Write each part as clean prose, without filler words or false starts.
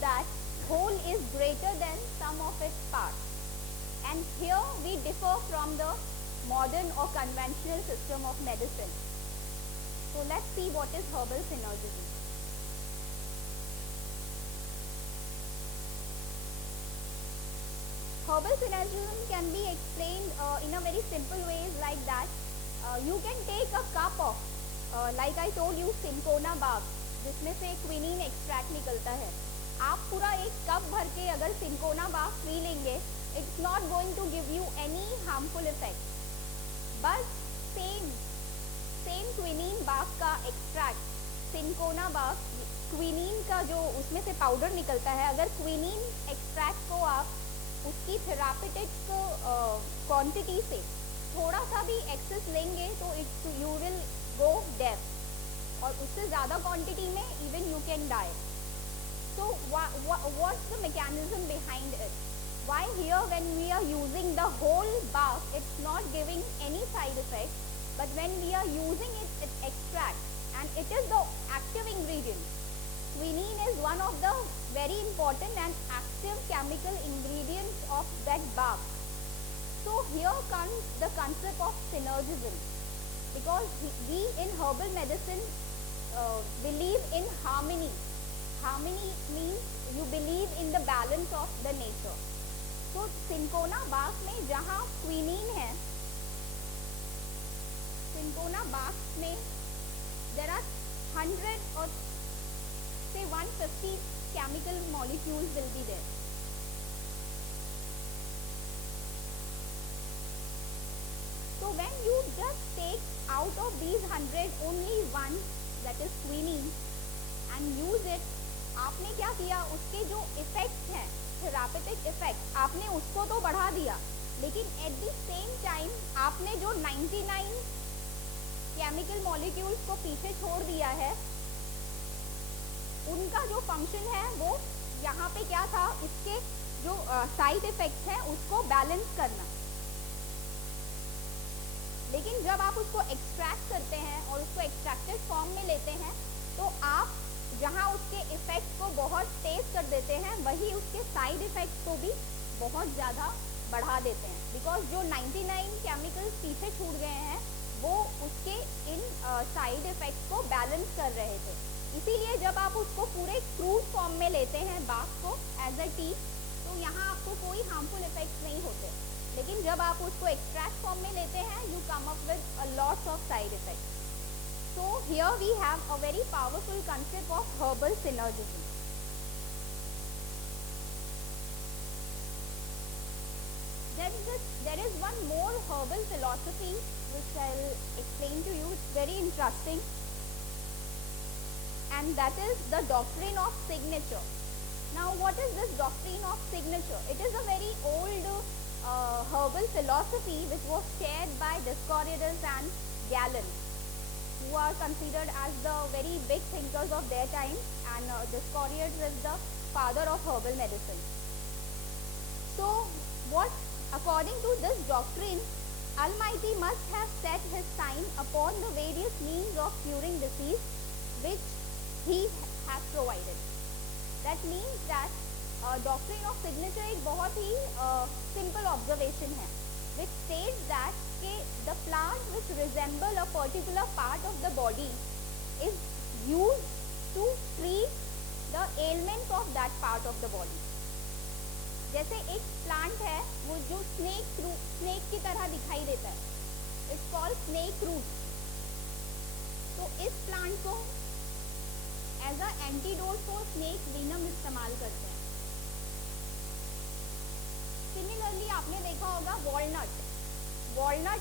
that whole is greater than sum of its parts. And here we differ from the modern or conventional system of medicine. So let's see what is herbal synergism. Herbal synergism can be explained in a very simple ways like that. You can take a cup of, like I told you, cinchona bark, जिसमें से quinine extract निकलता है. आप पूरा एक cup भर के अगर cinchona bark पी लेंगे, it's not going to give you any harmful effect. But same quinine bark का extract, cinchona bark, क्विनीन का जो उसमें से पाउडर निकलता है, अगर क्विनीन एक्सट्रैक्ट को आप उसकी थेरापेटिक क्वांटिटी से थोड़ा सा भी एक्सेस लेंगे तो यू विल गो डेफ, और उससे ज़्यादा क्वांटिटी में even you can die. So what's the mechanism behind it? Why here when we are using the whole bark, it's not giving any side effect, but when we are using it, it extracts, and it is the active ingredient. Quinine is one of the very important and active chemical ingredients of that bark. So here comes the concept of synergism, because we in herbal medicine believe in harmony. Harmony means you believe in the balance of the nature. तो cinchona bark में जहाँ quinine है, cinchona bark में there are 100 or say 150 chemical molecules will be there. So when you just take out of these 100 only one, that is quinine, and use it, आपने क्या किया, उसके जो इफेक्ट्स हैं, थेरापेटिक इफेक्ट, आपने उसको तो बढ़ा दिया, लेकिन एट द सेम टाइम आपने जो 99 केमिकल मॉलिक्यूल्स को पीछे छोड़ दिया है, उनका जो फंक्शन है वो यहाँ पे क्या था, इसके जो साइड इफेक्ट्स हैं उसको बैलेंस करना. लेकिन जब आप उसको एक्सट्रैक्ट करते हैं और उसको एक्सट्रैक्टेड फॉर्म में लेते हैं, तो आप जहाँ उसके इफेक्ट को बहुत तेज कर देते हैं, वही उसके साइड इफेक्ट्स को भी बहुत ज़्यादा बढ़ा देते हैं, बिकॉज जो 99 केमिकल्स पीछे छूट गए हैं वो उसके इन साइड इफेक्ट्स को बैलेंस कर रहे थे. इसीलिए जब आप उसको पूरे क्रूड फॉर्म में लेते हैं बाग को एज अ टी, तो यहाँ आपको कोई हार्मफुल इफेक्ट्स नहीं होते, लेकिन जब आप उसको एक्सट्रैक्ट फॉर्म में लेते हैं, you come up with a lots of side effects. So here we have a very powerful concept of herbal synergism. There is one more herbal philosophy which I'll explain to you. It's very interesting, and that is the doctrine of signature. Now what is this doctrine of signature? It is a very old herbal philosophy which was shared by Dioscorides and Galen, who are considered as the very big thinkers of their time, and Dioscorides is the father of herbal medicine. So according to this doctrine, Almighty must have set his sign upon the various means of curing disease which he has provided. That means that doctrine of signature एक बहुत ही simple observation है, which states that the plant which resemble a particular part of the body is used to treat the ailments of that part of the body. जैसे एक plant है वो जो snake की तरह दिखाई देता है, इट्स कॉल्ड स्नेक रूट. तो इस प्लांट को as a antidote for snake venom इस्तेमाल करते हैं. सिमिलरली आपने देखा होगा वॉलनट,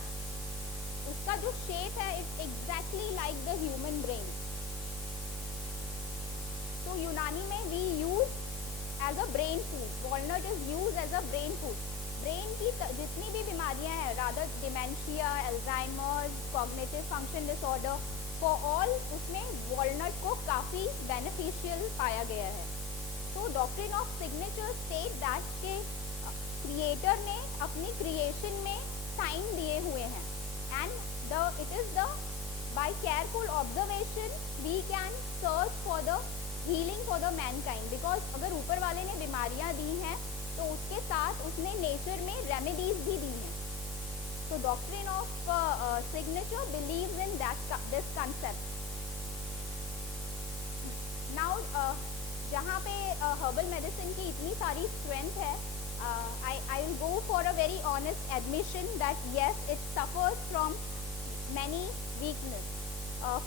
उसका जो शेप है it's exactly like the human brain. तो यूनानी में we use as a brain food, walnut is use as a brain food. Brain की जितनी भी बीमारियां हैं, rather dementia, Alzheimer's, cognitive function disorder, for all उसमें वॉलनट को काफ़ी बेनिफिशियल पाया गया है. तो doctrine of signature state that के क्रिएटर ने अपनी क्रिएशन में साइन दिए हुए हैं, and it is the by careful observation we can search for the healing for the Mankind, because अगर ऊपर वाले ने बीमारियां दी हैं तो उसके साथ उसने नेचर में रेमेडीज भी दी हैं. So doctrine of signature believes in this concept. Now जहाँ पे herbal medicine की इतनी सारी strength है, I will go for a very honest admission that yes, it suffers from many weakness.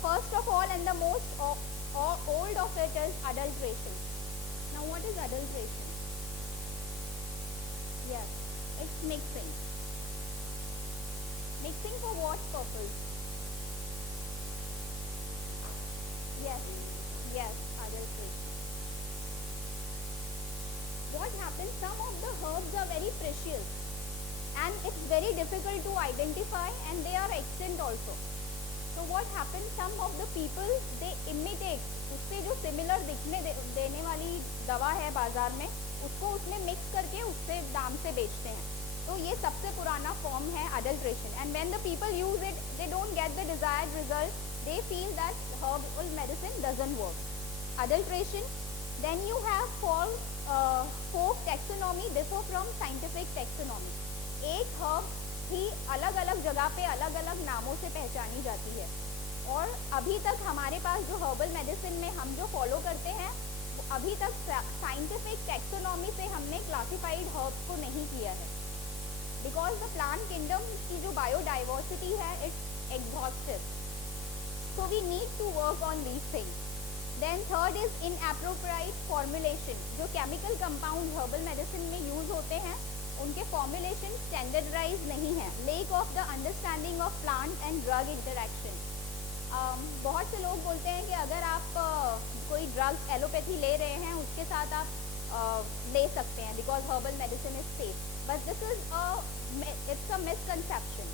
First of all, and the most old of it is adulteration. Now what is adulteration? Yes, it's mixing. Mixing for what purpose? Yes, adulteration. What happens? Some of the herbs are very precious and it's very difficult to identify, and they are extinct also. So what happens? Some of the people, they imitate, उससे जो similar दिखने देने वाली दवा है बाजार में, उसको उसमें mix करके उससे दाम से बेचते हैं. तो ये सबसे पुराना फॉर्म है adulteration. And when the people use it, they don't get the desired result. They feel that herbal medicine doesn't work. Adulteration. Then you have folk taxonomy differ from scientific taxonomy. एक herb ही अलग अलग जगह पे अलग अलग नामों से पहचानी जाती है, और अभी तक हमारे पास जो herbal medicine में हम जो follow करते हैं, अभी तक scientific taxonomy से हमने classified herbs को नहीं किया है. Because the plant kingdom की जो biodiversity है, it's exhaustive. So we need to work on these things. Then third is inappropriate formulation. जो chemical compound herbal medicine में use होते हैं, उनके formulation standardized नहीं है. Lack of the understanding of plant and drug interaction. बहुत से लोग बोलते हैं कि अगर आप कोई drug एलोपैथी ले रहे हैं, उसके साथ आप ले सकते हैं because herbal medicine is safe. But this is it's a misconception,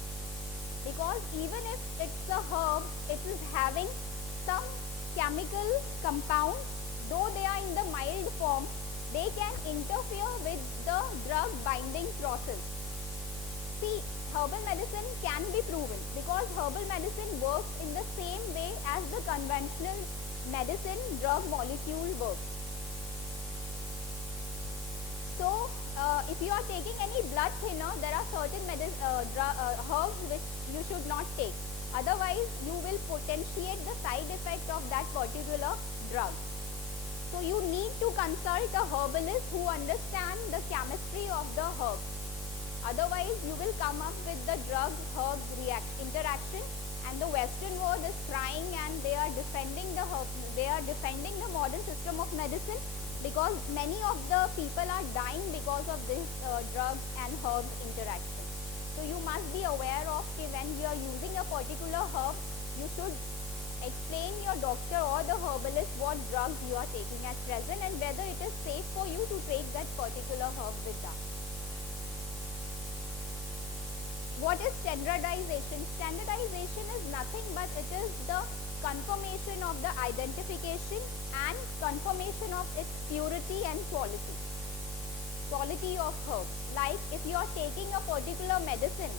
because even if it's a herb, it is having some chemical compound, though they are in the mild form, they can interfere with the drug binding process. See, herbal medicine can be proven because herbal medicine works in the same way as the conventional medicine drug molecule works. So if you are taking any blood thinner, there are certain herbs which you should not take. Otherwise, you will potentiate the side effect of that particular drug. So you need to consult a herbalist who understand the chemistry of the herb. Otherwise, you will come up with the drug-herb interaction, and the Western world is trying and they are defending the herb. They are defending the modern system of medicine, because many of the people are dying because of this drug and herb interaction. So you must be aware of that when you are using a particular herb, you should explain your doctor or the herbalist what drugs you are taking at present and whether it is safe for you to take that particular herb with that. What is standardization? Standardization is nothing but it is the confirmation of the identification and confirmation of its purity and quality. Quality of herb. Like if you are taking a particular medicine,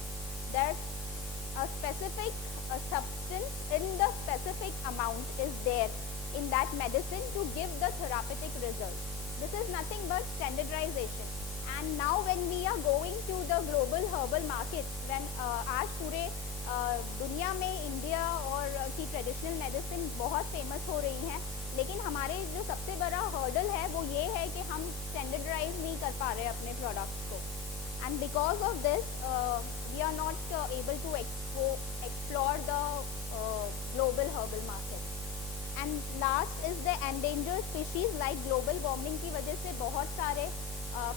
there's a specific substance in the specific amount is there in that medicine to give the therapeutic result. This is nothing but standardization. And now when we are going to the global herbal market, when आज पूरे दुनिया में India और की traditional medicine बहुत famous हो रही हैं, लेकिन हमारे जो सबसे बड़ा हर्डल है वो ये है कि हम स्टैंडर्डाइज नहीं कर पा रहे अपने प्रोडक्ट्स को. And because of this, we are not able to explore the global herbal market. And last is the endangered species. Like global warming की वजह से बहुत सारे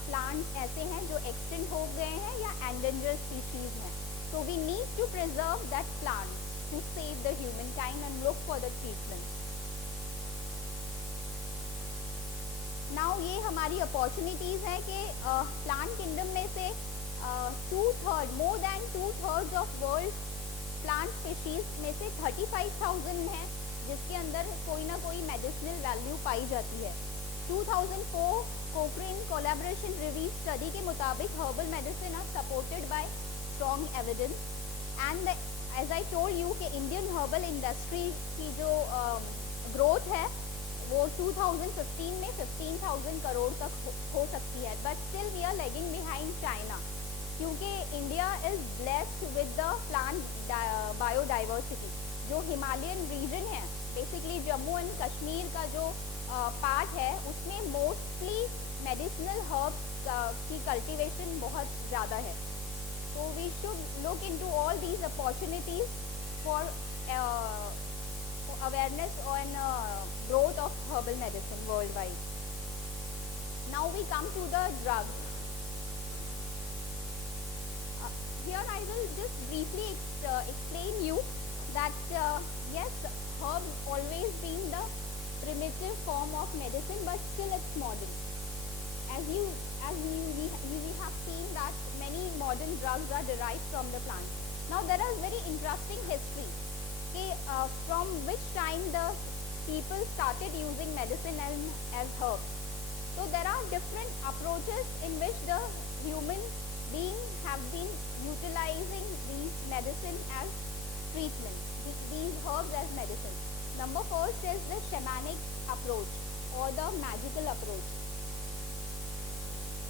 plants ऐसे हैं जो extinct हो गए हैं या endangered species हैं. So we need to preserve that plant to save the humankind and look for the treatment. Now ये हमारी opportunities हैं कि plant kingdom में से more than 2/3 of world plant species में से 35,000 हैं जिसके अंदर कोई ना कोई medicinal value पाई जाती है. 2004 Cochrane collaboration review study के मुताबिक herbal medicine are supported by strong evidence, and as I told you कि Indian herbal industry की जो growth है वो 2015 में 15,000 करोड़ तक हो सकती है, but still we are lagging behind China, क्योंकि India is blessed with the plant biodiversity. जो हिमालयन रीजन है, बेसिकली जम्मू एंड कश्मीर का जो पार्ट है, उसमें मोस्टली मेडिसिनल हर्ब्स की कल्टीवेशन बहुत ज़्यादा है। तो we should look into all these opportunities for awareness on growth of herbal medicine worldwide. Now we come to the drugs. Here I will just briefly explain you that yes, herbs always been the primitive form of medicine, but still it's modern. As we have seen that many modern drugs are derived from the plant. Now there is very interesting history. From which time the people started using medicine as herbs. So there are different approaches in which the human beings have been utilizing these medicine as treatment, these herbs as medicine. Number first is the shamanic approach or the magical approach,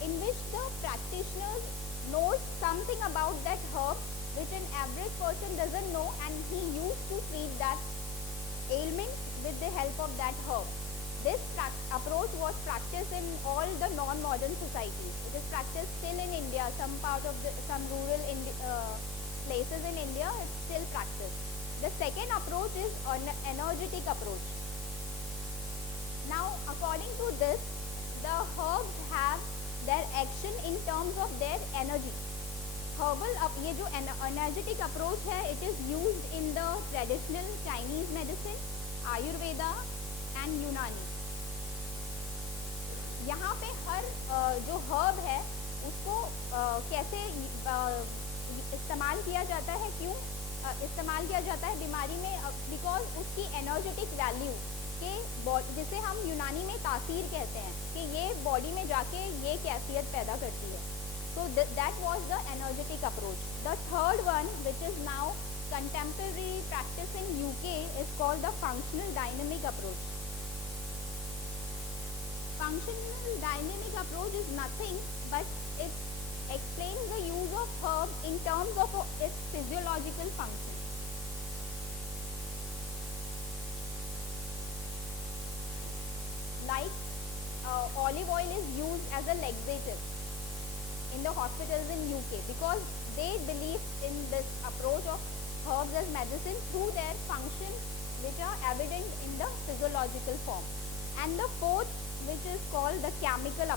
in which the practitioners knows something about that herb which an average person doesn't know, and he used to treat that ailment with the help of that herb. This approach was practiced in all the non-modern societies. It is practiced still in India, some rural places in India, it's still practiced. The second approach is an energetic approach. Now, according to this, the herbs have their action in terms of their energy. Herbal ये जो energetic approach है, it is used in the traditional Chinese medicine, Ayurveda and Unani. यहाँ पे हर जो herb है उसको कैसे इस्तेमाल किया जाता है, क्यों इस्तेमाल किया जाता है बीमारी में, बिकॉज उसकी एनर्जेटिक वैल्यू के जिसे हम यूनानी में तासीर कहते हैं कि ये बॉडी में जाके ये कैफियत पैदा करती है. So that was the energetic approach. The third one, which is now contemporary practice in UK, is called the functional dynamic approach. Functional dynamic approach is nothing but it explains the use of herb in terms of its physiological function. Like olive oil is used as a laxative in the hospitals in UK because they believe in this approach of herbs as medicine through their functions which are evident in the physiological form. And the fourth, which is called the chemical approach.